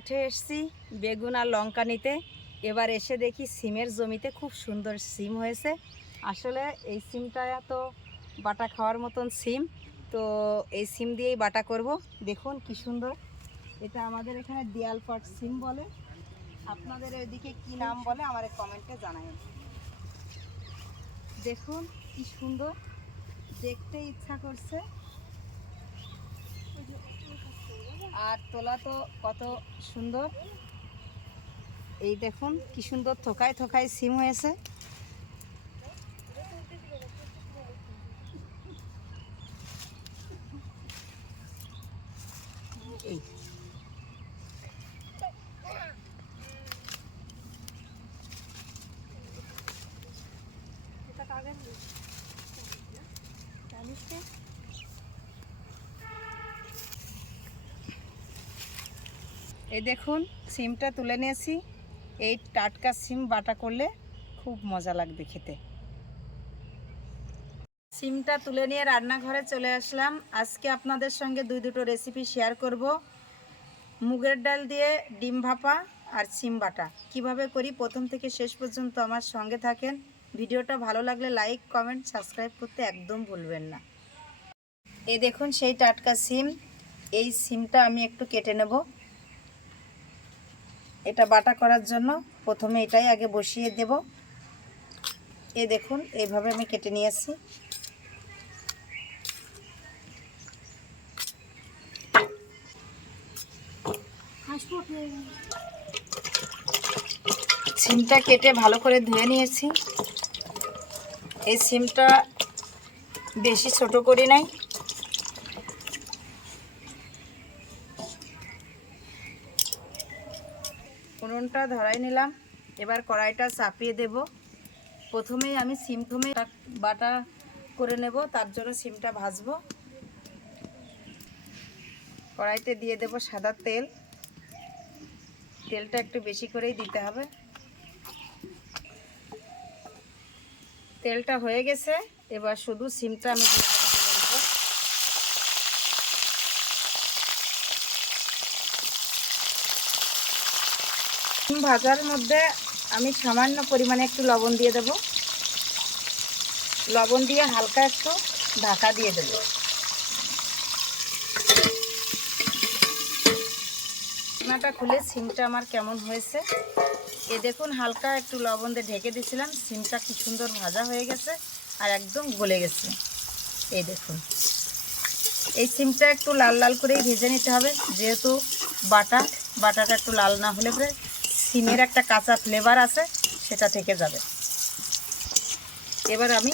মাঠে এসেছি বেগুন আর লঙ্কা নিতে। এবার এসে দেখি সিমের জমিতে খুব সুন্দর সিম হয়েছে। আসলে এই সিমটা তো বাটা খাওয়ার মতন সিম, তো এই সিম দিয়েই বাটা করব। দেখুন কি সুন্দর, এটা আমাদের এখানে দিয়ালপাট সিম বলে। আপনাদের ওইদিকে কি নাম বলে আমার কমেন্টে জানাবেন। দেখুন কি সুন্দর, দেখতে ইচ্ছা করছে। আর তোলা তো কত সুন্দর, এই দেখুন কি সুন্দর থোকায় থোকায় সিম হয়েছে। এই এই দেখুন সিমটা তুলে নিয়েছি। এই টাটকা সিম বাটা করলে খুব মজা লাগবে খেতে। সিমটা তুলে নিয়ে রান্নাঘরে চলে আসলাম। আজকে আপনাদের সঙ্গে দুটো রেসিপি শেয়ার করব। মুগের ডাল দিয়ে ডিম ভাপা আর সিম বাটা কিভাবে করি প্রথম থেকে শেষ পর্যন্ত আমার সঙ্গে থাকেন। ভিডিওটা ভালো লাগলে লাইক কমেন্ট সাবস্ক্রাইব করতে একদম ভুলবেন না। এই দেখুন সেই টাটকা সিম। এই সিমটা আমি একটু কেটে নেব। এটা বাটা করার জন্য প্রথমে এটাই আগে বসিয়ে দেব। এই দেখুন এইভাবে আমি কেটে নিয়েছি। সিমটা কেটে ভালো করে ধুয়ে নিয়েছি। এই সিমটা বেশি ছোট করি নাই। উনুনটা ধরাই নিলাম। এবার কড়াইটা চাপিয়ে দেব। প্রথমেই আমি সিম বাটা করে নেব, তার জন্য সিমটা ভাজবো। কড়াইতে দিয়ে দেব সাদা তেল। তেলটা একটু বেশি করেই দিতে হবে। তেলটা হয়ে গেছে, এবার শুধু সিমটা আমি দিয়ে দেব। সিম ভাজার মধ্যে আমি সামান্য পরিমাণে একটু লবণ দিয়ে দেব। লবণ দিয়ে হালকা একটু ঢাকা দিয়ে দেব। ঢাকনাটা খুলে সিমটা আমার কেমন হয়েছে এ দেখুন। হালকা একটু লবণ দিয়ে ঢেকে দিয়েছিলাম, সিমটা কি সুন্দর ভাজা হয়ে গেছে আর একদম গলে গেছে। এই দেখুন, এই সিমটা একটু লাল লাল করেই ভেজে নিতে হবে, যেহেতু বাটাটা একটু লাল না হলে পরে সিমের একটা কাঁচা ফ্লেভার আছে, সেটা থেকে যাবে। এবার আমি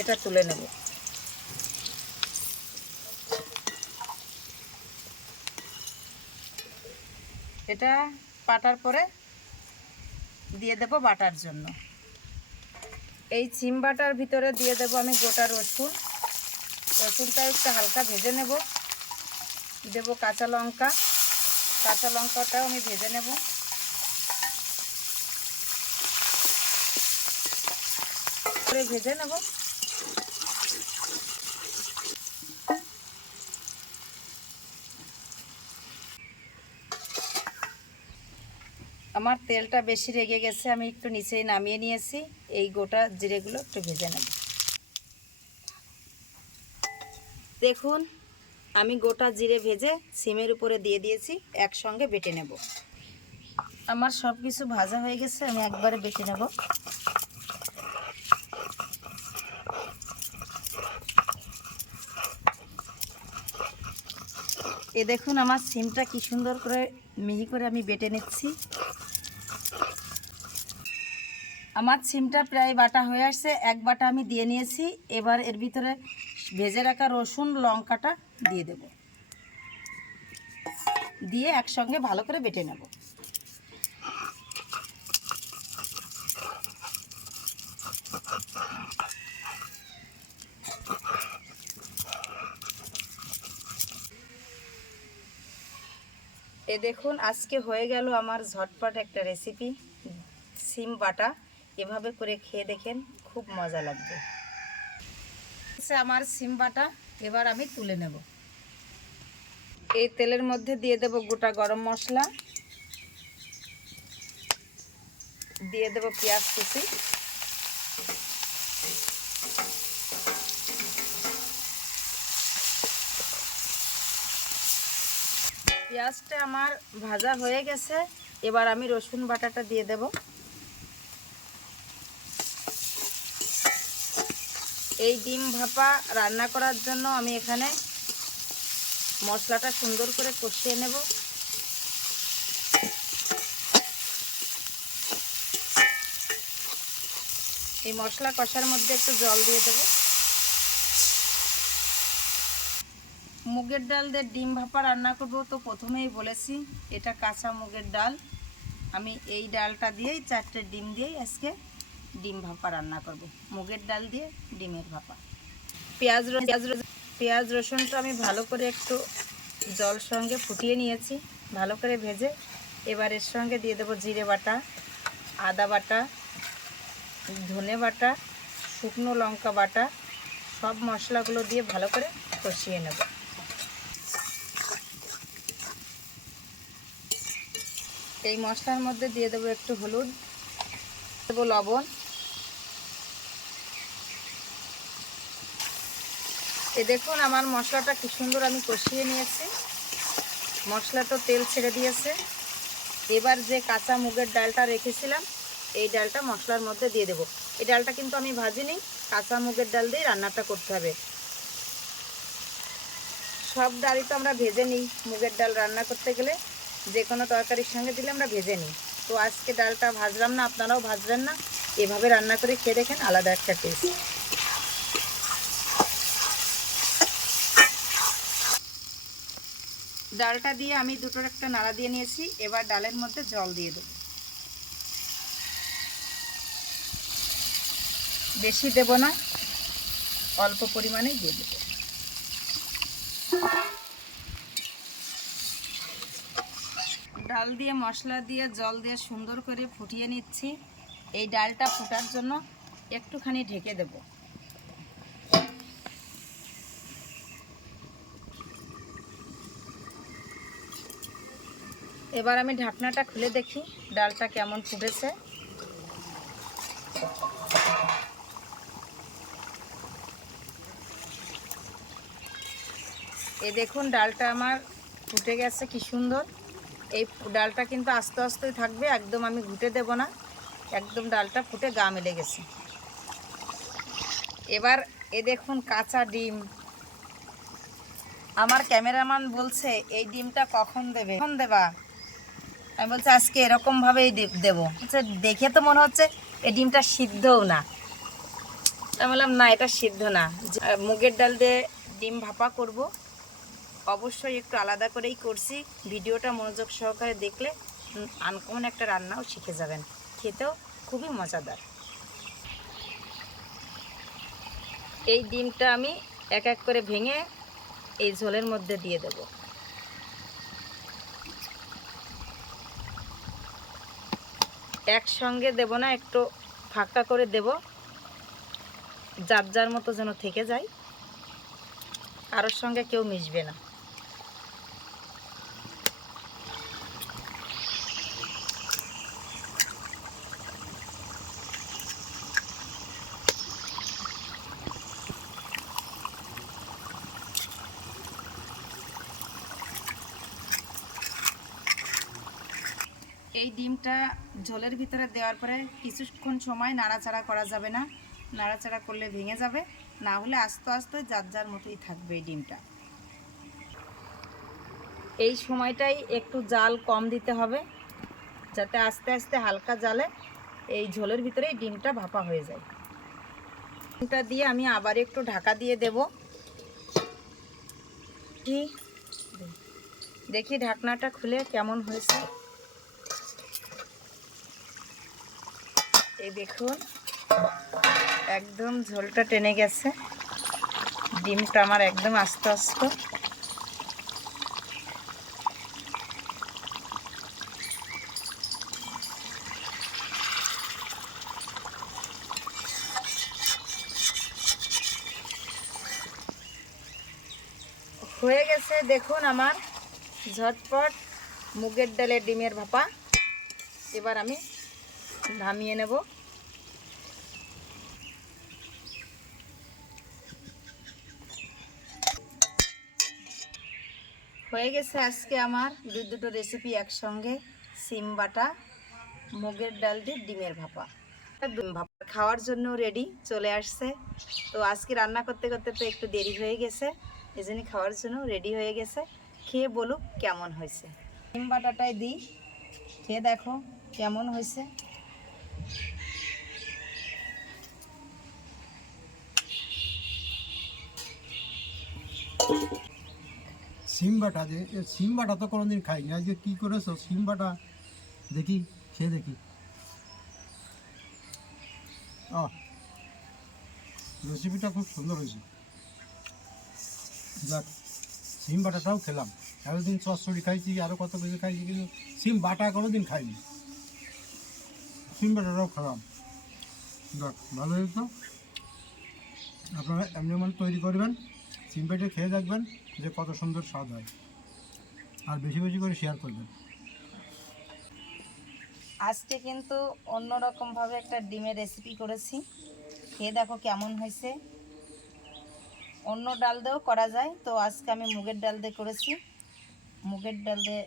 এটা তুলে নেব। এটা পাটার পরে দিয়ে দেব বাটার জন্য। এই সিম বাটার ভিতরে দিয়ে দেব আমি গোটা রসুন। রসুনটা একটু হালকা ভেজে নেব। দেব কাঁচা লঙ্কা। কাঁচা লঙ্কাটাও আমি ভেজে নেব। ভেজে নেব। আমার তেলটা বেশি রেগে গেছে, আমি একটু নিচেই নামিয়ে নিয়েছি। এই গোটা জিরেগুলো একটু ভেজে নেব। দেখুন আমি গোটা জিরে ভেজে সিমের উপরে দিয়ে দিয়েছি, একসঙ্গে বেটে নেব। আমার সব কিছু ভাজা হয়ে গেছে, আমি একবারে বেটে নেব। এ দেখুন আমার সিমটা কি সুন্দর করে মিহি করে আমি বেটে নিচ্ছি। আমার সিমটা প্রায় বাটা হয়ে আসছে, এক বাটা আমি দিয়ে নিয়েছি। এবার এর ভিতরে ভেজে রাখা রসুন লঙ্কাটা দিয়ে দেব, দিয়ে একসঙ্গে ভালো করে বেটে নেব। এ দেখুন আজকে হয়ে গেল আমার ঝটপট একটা রেসিপি, সিম বাটা। এভাবে করে খেয়ে দেখেন, খুব মজা লাগবে। আমার সিম বাটা এবার আমি তুলে নেব। এই তেলের মধ্যে দিয়ে দেব গোটা গরম মশলা, দিয়ে দেবো পেঁয়াজ কুচি। পেঁয়াজটা আমার ভাজা হয়ে গেছে, এবার আমি রসুন বাটাটা দিয়ে দেব। এই ডিম ভাপা রান্না করার জন্য আমি এখানে মশলাটা সুন্দর করে কষিয়ে নেব। এই মশলা কষার মধ্যে একটু জল দিয়ে দেব। মুগের ডাল দিয়ে ডিম ভাপা রান্না করব, তো প্রথমেই বলেছি এটা কাঁচা মুগের ডাল। আমি এই ডালটা দিয়েই 4টে ডিম দিয়েই আজকে ডিম ভাপা রান্না করব, মুগের ডাল দিয়ে ডিমের ভাপা। পেঁয়াজ রসুনটা আমি ভালো করে একটু জল সঙ্গে ফুটিয়ে নিয়েছি, ভালো করে ভেজে। এবার এর সঙ্গে দিয়ে দেবো জিরে বাটা, আদা বাটা, ধনে বাটা, শুকনো লঙ্কা বাটা, সব মশলাগুলো দিয়ে ভালো করে কষিয়ে নেব। এই মশলার মধ্যে দিয়ে দেবো একটু হলুদ, দেবো লবণ। দেখুন আমার মশলাটা কি সুন্দর আমি কষিয়ে নিয়েছি, মশলাটা তেল ছেড়ে দিয়েছে। এবার যে কাঁচা মুগের ডালটা রেখেছিলাম এই ডালটা মশলার মধ্যে দিয়ে দেব। এই ডালটা কিন্তু আমি ভাজিনি, কাঁচা মুগের ডাল দিয়ে রান্নাটা করতে হবে। সব ডালই তো আমরা ভেজে নিই, মুগের ডাল রান্না করতে গেলে যে কোনো তরকারির সঙ্গে দিলে আমরা ভেজে নিই। তো আজকে ডালটা ভাজলাম না, আপনারাও ভাজবেন না, এভাবে রান্না করে খেয়ে দেখেন, আলাদা একটা টেস্ট। ডালটা দিয়ে আমি দুটোর একটা নাড়া দিয়ে নিয়েছি, এবার ডালের মধ্যে জল দিয়ে দেব। বেশি দেব না, অল্প পরিমাণে দিয়ে দেব। ডাল দিয়ে মশলা দিয়ে জল দিয়ে সুন্দর করে ফুটিয়ে নিচ্ছি। এই ডালটা ফোটার জন্য একটুখানি ঢেকে দেব। এবার আমি ঢাকনাটা খুলে দেখি ডালটা কেমন ফুটেছে। এই দেখুন ডালটা আমার ফুটে গেছে কি সুন্দর। এই ডালটা কিন্তু আস্তে আস্তেই থাকবে, একদম আমি ঘুটে দেব না, একদম ডালটা ফুটে গা মেলে গেছে। এবার দেখুন কাঁচা ডিম। আমার ক্যামেরাম্যান বলছে এই ডিমটা কখন দেবে, কখন দেবা? আমি বলছি আজকে এরকমভাবেই দেবো। দেখে তো মনে হচ্ছে এই ডিমটা সিদ্ধও না। আমি বললাম না, এটা সিদ্ধ না। মুগের ডাল দিয়ে ডিম ভাপা করব, অবশ্যই একটু আলাদা করেই করছি। ভিডিওটা মনোযোগ সহকারে দেখলে আনকমন একটা রান্নাও শিখে যাবেন, খেতেও খুবই মজাদার। এই ডিমটা আমি এক এক করে ভেঙে এই ঝোলের মধ্যে দিয়ে দেব। একসঙ্গে দেব না, একটু ফাঁকা করে দেব, যার যার মতো যেন থেকে যায়, কারোর সঙ্গে কেউ মিশবে না। এই ডিমটা ঝোলের ভিতরে দেওয়ার পরে কিছুক্ষণ সময় নাড়াচাড়া করা যাবে না, নাড়াচাড়া করলে ভেঙে যাবে, না হলে আস্তে আস্তে যার যার মতোই থাকবে এই ডিমটা। এই সময়টাই একটু জাল কম দিতে হবে, যাতে আস্তে আস্তে হালকা জালে এই ঝোলের ভিতরেই ডিমটা ভাপা হয়ে যায়। ডিমটা দিয়ে আমি আবার একটু ঢাকা দিয়ে দেব। দেখি ঢাকনাটা খুলে কেমন হয়েছে। এই দেখুন একদম ঝোলটা টেনে গেছে, ডিমটা আমার একদম আস্তে আস্তে। হয়ে গেছে দেখুন আমার ঝটপট মুগের ডালের ডিমের ভাপা। এবার আমি নামিয়ে নেব। হয়ে গেছে আজকে আমার দুটো রেসিপি একসঙ্গে, সিম বাটা, মুগের ডাল দিয়ে ডিমের ভাপা। ডিম ভাপা খাওয়ার জন্য রেডি চলে আসছে। তো আজকে রান্না করতে করতে তো একটু দেরি হয়ে গেছে, এই জন্য খাওয়ার জন্য রেডি হয়ে গেছে। খেয়ে বলুক কেমন হয়েছে। ডিম বাটাটাই দিই, খেয়ে দেখো কেমন হয়েছে। সিম বাটা, যে সিম বাটা তো কোনোদিন খাইনি, আজকে কী করেছো সিম বাটা? দেখি, খেয়ে দেখি। রেসিপিটা খুব সুন্দর হয়েছে। যাক, সিম বাটাটাও খেলাম। এতদিন চচ্চড়ি খাইছি, আরও কত কিছু খাইছি, কিন্তু সিম বাটা কোনোদিন খাইনি। সিম বাটাটাও খেলাম। যাক, ভালো হয়েছে। আপনারা এমনি মনে তৈরি করবেন, সিম বাটা খেয়ে দেখবেন যে কত সুন্দর স্বাদ হয়। আর বেশি বেশি করে শেয়ার করবেন। আজকে কিন্তু অন্যরকমভাবে একটা ডিমের রেসিপি করেছি, খেয়ে দেখো কেমন হয়েছে। অন্য ডাল দিয়েও করা যায়, তো আজকে আমি মুগের ডাল দিয়ে করেছি। মুগের ডাল দিয়ে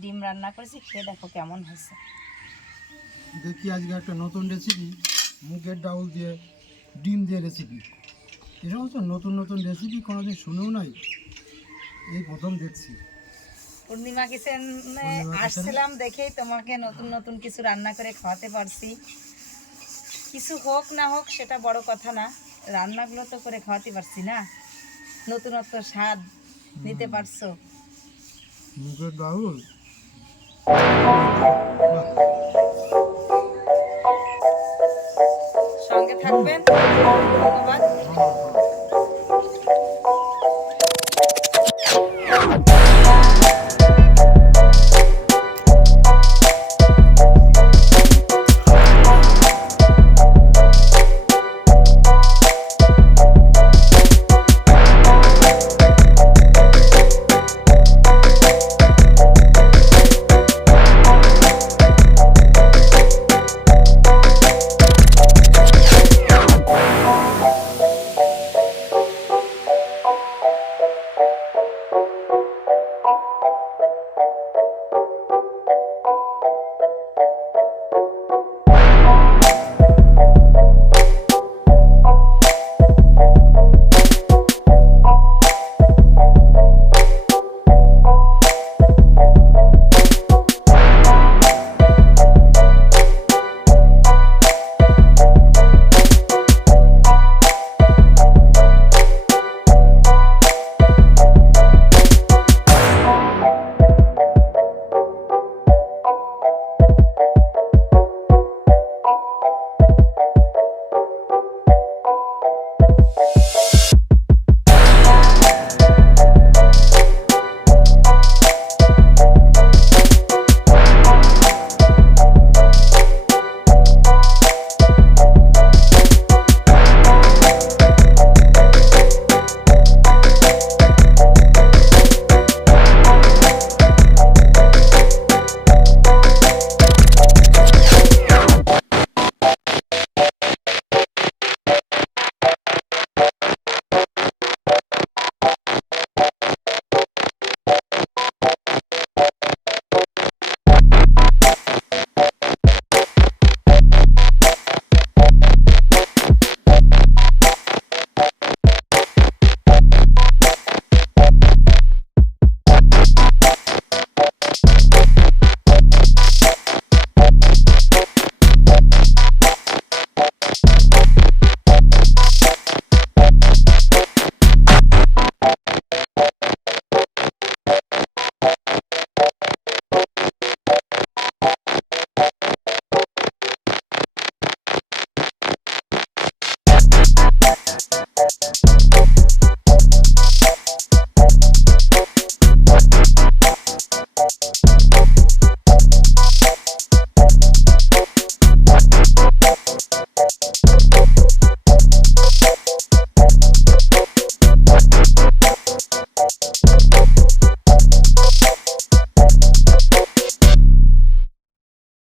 ডিম রান্না করেছি, খেয়ে দেখো কেমন হয়েছে। দেখি আজকে একটা নতুন রেসিপি, মুগের ডাউল দিয়ে ডিম দিয়ে রেসিপি। এ সমস্ত নতুন নতুন রেসিপি কোনোদিন শুনেও নাই, এই প্রথম দেখছি। পূর্ণিমা কিচেনে আসছিলাম দেখেই তোমাকে নতুন নতুন কিছু রান্না করে খাওয়াতে পারছি। কিছু হোক না হোক সেটা বড় কথা না, রান্নাগুলো তো করে খাওয়াতে পারছি না, নতুনত্ব স্বাদ নিতে পারছো। মুগের ডাউল, সঙ্গে থাকবেন, ধন্যবাদ।